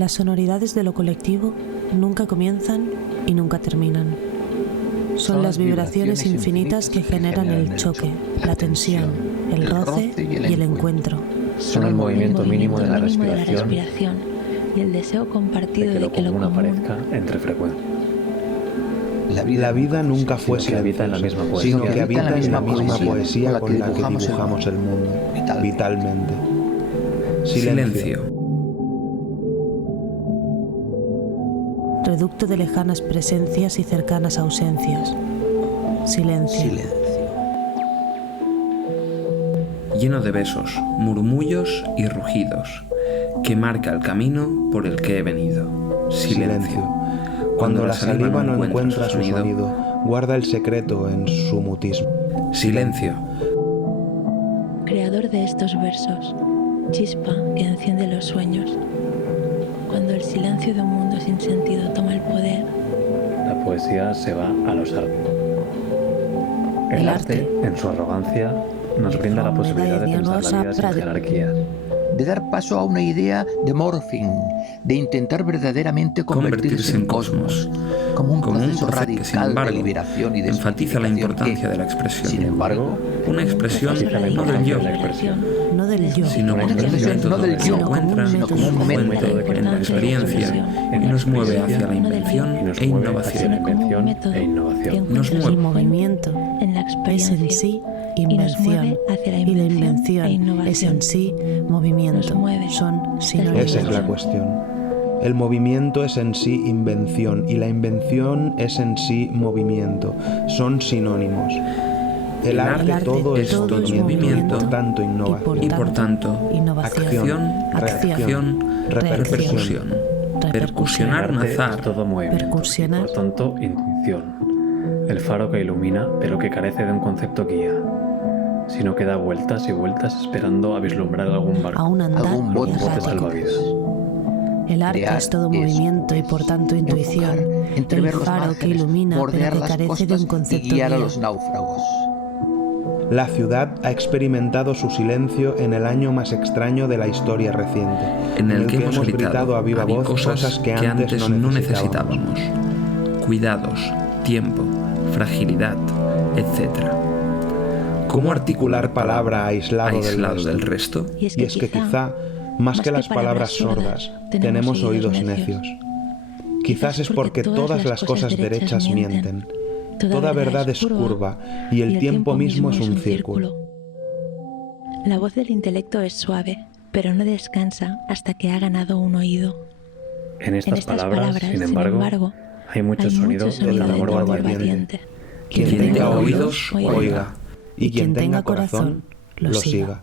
Las sonoridades de lo colectivo nunca comienzan y nunca terminan. Son las vibraciones infinitas que generan el choque, la tensión, el roce y el encuentro. Son el movimiento mínimo de la respiración y el deseo compartido de que lo común aparezca entre frecuencias. La vida nunca fue habita en la misma poesía, sino que habita en la misma poesía con la que dibujamos el mundo, vitalmente. Silencio. Reducto de lejanas presencias y cercanas ausencias. Silencio. Lleno de besos, murmullos y rugidos, que marca el camino por el que he venido. Silencio. Cuando la saliva no encuentra su sonido, guarda el secreto en su mutismo. Silencio. Creador de estos versos, chispa que enciende los sueños. Cuando el silencio de un mundo sin sentido toma el poder, la poesía se va a los artes. El arte, en su arrogancia, nos brinda la posibilidad de pensar la vida sin jerarquías. De dar paso a una idea de morphing, de intentar verdaderamente convertirse en cosmos, como un proceso radical que, sin embargo, de liberación y de enfatiza la importancia de la expresión. Sin embargo, una expresión no del yo, sino como un método que se encuentra como un momento en la experiencia y nos mueve hacia la invención e innovación. Nos mueve. El movimiento es en sí invención y la invención es en sí movimiento. Son sinónimos. Esa es la cuestión. El movimiento es en sí invención y la invención es en sí movimiento. Son sinónimos. El arte todo es movimiento, por tanto innovación. Y por tanto, acción, reacción, repercusión. Percusionar un azar. Es todo movimiento, y por tanto intuición. El faro que ilumina, pero que carece de un concepto guía, sino que da vueltas y vueltas esperando a vislumbrar algún barco, algún bote salvavidas. El arte es todo movimiento y por tanto intuición. El faro que ilumina, pero que carece de un concepto guía. guía. A los náufragos. La ciudad ha experimentado su silencio en el año más extraño de la historia reciente, en el que hemos gritado a viva voz cosas que antes no necesitábamos. Cuidados, tiempo, fragilidad, etc. ¿Cómo articular palabra aislado del resto? Y es que quizá, más que las palabras sordas, tenemos oídos necios. Quizás es porque todas las cosas derechas mienten. Toda verdad es curva y el tiempo mismo es un círculo. La voz del intelecto es suave, pero no descansa hasta que ha ganado un oído. En estas palabras, sin embargo, hay mucho sonido del amor valiente. Quien tenga oídos, oiga, y quien tenga corazón, lo siga.